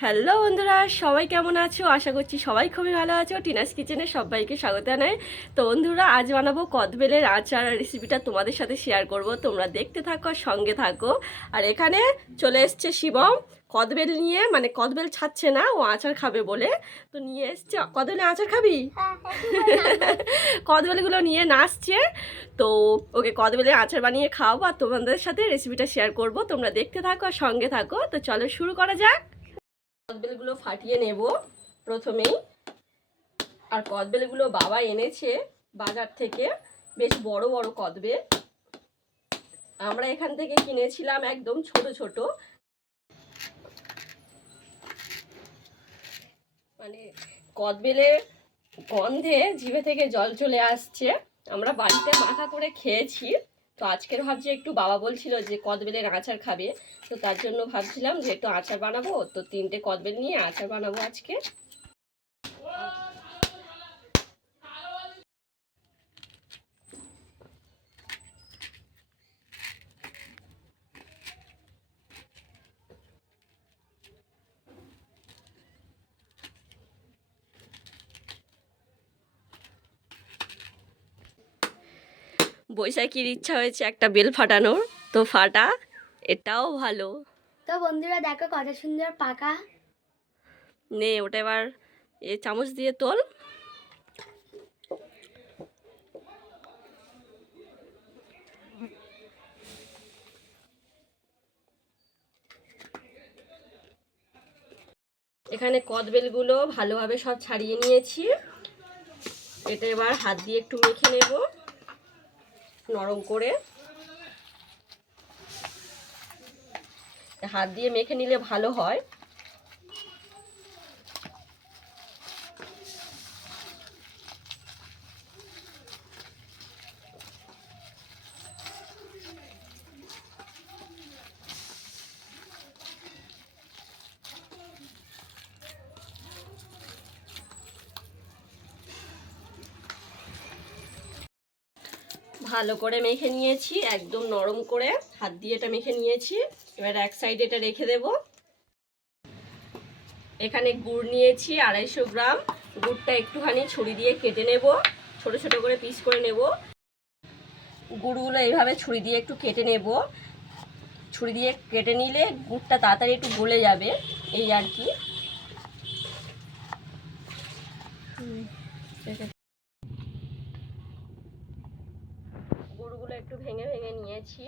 Hello বন্ধুরা, সবাই কেমন আছো? আশা করছি সবাই খুবই ভালো আছো। টিনাস কিচেনে সবাইকে স্বাগত জানাই। তো বন্ধুরা, আজ বানাবো কদবেলের আচার রেসিপিটা তোমাদের সাথে শেয়ার করব। তোমরা দেখতে থাকো আর সঙ্গে থাকো। আর এখানে চলে এসছে শিবম। কদবেল নিয়ে মানে কদবেল ছাড়ছে না, ও আচার খাবে বলে। তো নিয়ে এসছে, কদবেলে আচার খাবি? কদবেলগুলো নিয়ে নাচছে। তো ওকে কদবেলের আচার বানিয়ে খাওয়াবো আর তোমাদের সাথে রেসিপিটা শেয়ার করব। তোমরা দেখতে থাকো আর সঙ্গে থাকো। তো চলো শুরু করা যাক। কদবেলগুলো ফাটিয়ে নেব প্রথমেই। আর কদবেলগুলো বাবা এনেছে বাজার থেকে, বেশ বড় বড় কদবেল আমরা এখান থেকে কিনেছিলাম একদম ছোট ছোট। মানে কদবেলের গন্ধে জিভে থেকে জল চলে আসছে। আমরা বাড়িতে মাথা করে খেয়েছি। তো আজকের ভাবছি একটু বাবা বলছিল যে কদবেলের আচার খাবে, তো তার জন্য ভাবছিলাম যে একটু আচার বানাবো, তো তিনটে কদবেল নিয়ে আচার বানাবো আজকে। বৈশাখীর ইচ্ছা হয়েছে একটা বেল ফাটানোর। তো ফাটা এটাও ভালো। তো বন্ধুরা দেখো কত সুন্দর পাকা। নে ওটা এবার এ চামচ দিয়ে তোল। এখানে কদবেলগুলো ভালোভাবে সব ছাড়িয়ে নিয়েছি। এটা এবার হাত দিয়ে একটু মেখে নেব। নরম করে। হাত দিয়ে মেখে নিলে ভালো হয়। ভালো করে মেখে নিয়েছি, একদম নরম করে হাত দিয়ে এটা মেখে নিয়েছি। এবার এক সাইডে এটা রেখে দেব। এখানে গুড় নিয়েছি আড়াইশো গ্রাম। গুড়টা একটুখানি ছুরি দিয়ে কেটে নেব, ছোট ছোট করে পিস করে নেব। গুড়গুলো এইভাবে ছুরি দিয়ে একটু কেটে নেব। ছুরি দিয়ে কেটে নিলে গুড়টা তাড়াতাড়ি একটু গলে যাবে, এই আর কি গুড়গুলো একটু ভেঙে ভেঙে নিয়েছি।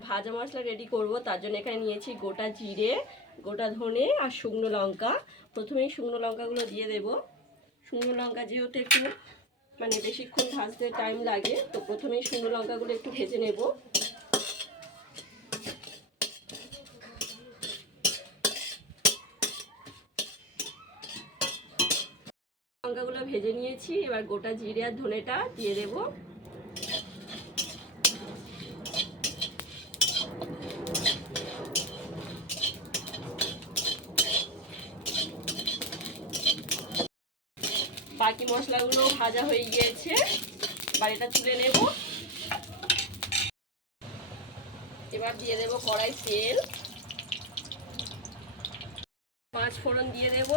ভাজা মশলা রেডি করব তার জন্য এখানে নিয়েছি গোটা জিরে। গোটা ধনে আর শুকনো লঙ্কা। প্রথমেই শুকনো লঙ্কাগুলো দিয়ে দেব। শুকনো লঙ্কা যেহেতু একটু মানে বেশিক্ষণ ভাজতে টাইম লাগে, তো প্রথমেই শুকনো লঙ্কাগুলো একটু ভেজে নেব। লঙ্কাগুলো ভেজে নিয়েছি, এবার গোটা জিরে আর ধনেটা দিয়ে দেবো। বাকি মশলাগুলো ভাজা হয়ে গিয়েছে। বাড়িটা তুলে নেব। এবার দিয়ে দেব কড়াই তেল। পাঁচ ফোড়ন দিয়ে দেব।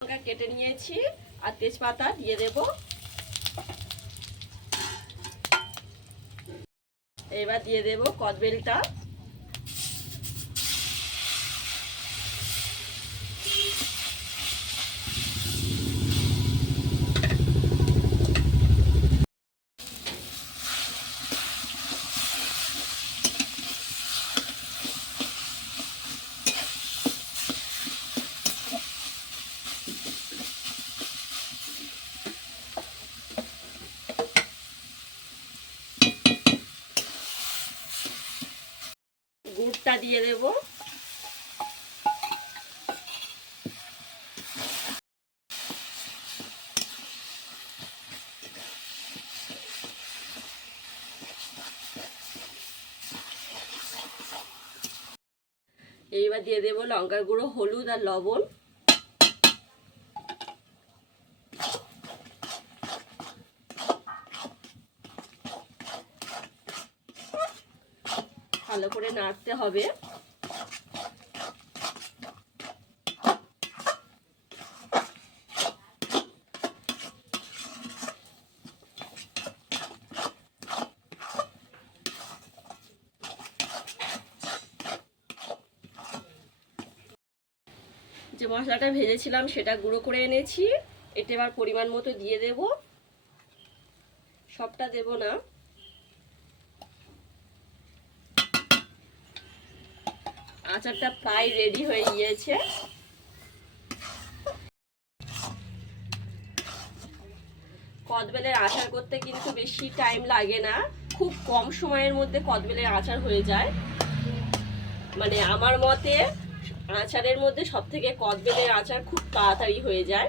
লঙ্কা কেটে নিয়েছি আর তেজপাতা দিয়ে দেব। এবার দিয়ে দেব কদবেলটা। গুড়টা দিয়ে দেব। এইবার দিয়ে দেব লঙ্কার গুঁড়ো হলুদ আর লবণ। ভালো করে নাড়তে হবে। যে মশলাটা ভেজেছিলাম সেটা গুঁড়ো করে এনেছি। এটা এবার পরিমাণ মতো দিয়ে দেব। সবটা দেব না। আচারটা প্রায় রেডি হয়ে গিয়েছে। কদবেলের আচার করতে কিন্তু বেশি টাইম লাগে না। খুব কম সময়ের মধ্যে কদবেলের আচার হয়ে যায়। মানে আমার মতে আচারের মধ্যে সব থেকে কদবেলের আচার খুব তাড়াতাড়ি হয়ে যায়,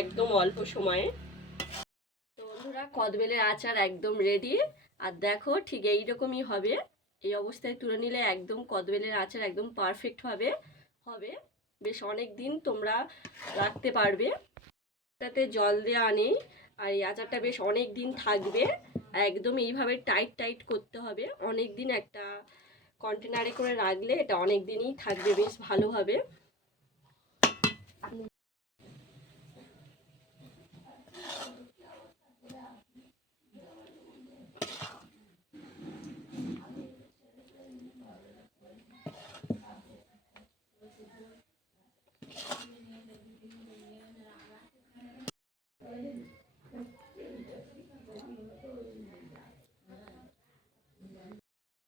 একদম অল্প সময়ে। তো বন্ধুরা, কদবেলের আচার একদম রেডি আর দেখো, ঠিক এইরকমই হবে। এই অবস্থায় তুলে নিলে একদম কদবেলের আচার একদম পারফেক্ট হবে হবে। বেশ অনেক দিন তোমরা রাখতে পারবে। তাতে জল দেওয়া নেই আর এই আচারটা বেশ অনেক দিন থাকবে। একদম এইভাবে টাইট টাইট করতে হবে। অনেক দিন একটা কন্টেনারে করে রাখলে এটা অনেক দিনই থাকবে, বেশ ভালোভাবে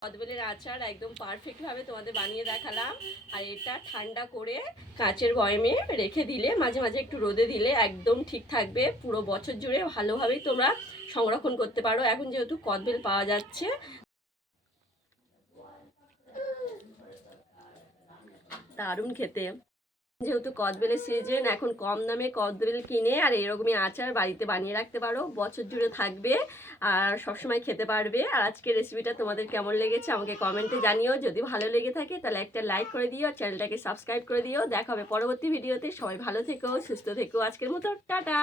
কদবেলের আচার একদম পারফেক্টভাবে তোমাদের বানিয়ে দেখালাম। আর এটা ঠান্ডা করে কাঁচের বয়মে রেখে দিলে, মাঝে মাঝে একটু রোদে দিলে একদম ঠিক থাকবে। পুরো বছর জুড়ে ভালোভাবেই তোমরা সংরক্ষণ করতে পারো। এখন যেহেতু কদবেল পাওয়া যাচ্ছে। দারুণ খেতে। যেহেতু কদবেলের সিজন এখন কম দামে কদবেল কিনে আর এরকমই আচার বাড়িতে বানিয়ে রাখতে পারো। বছর জুড়ে থাকবে আর সবসময় খেতে পারবে। আর আজকের রেসিপিটা তোমাদের কেমন লেগেছে আমাকে কমেন্টে জানিও। যদি ভালো লেগে থাকে তাহলে একটা লাইক করে দিও আর চ্যানেলটাকে সাবস্ক্রাইব করে দিও। দেখা হবে পরবর্তী ভিডিওতে সবাই ভালো থেকো, সুস্থ থেকো। আজকের মতো টাটা!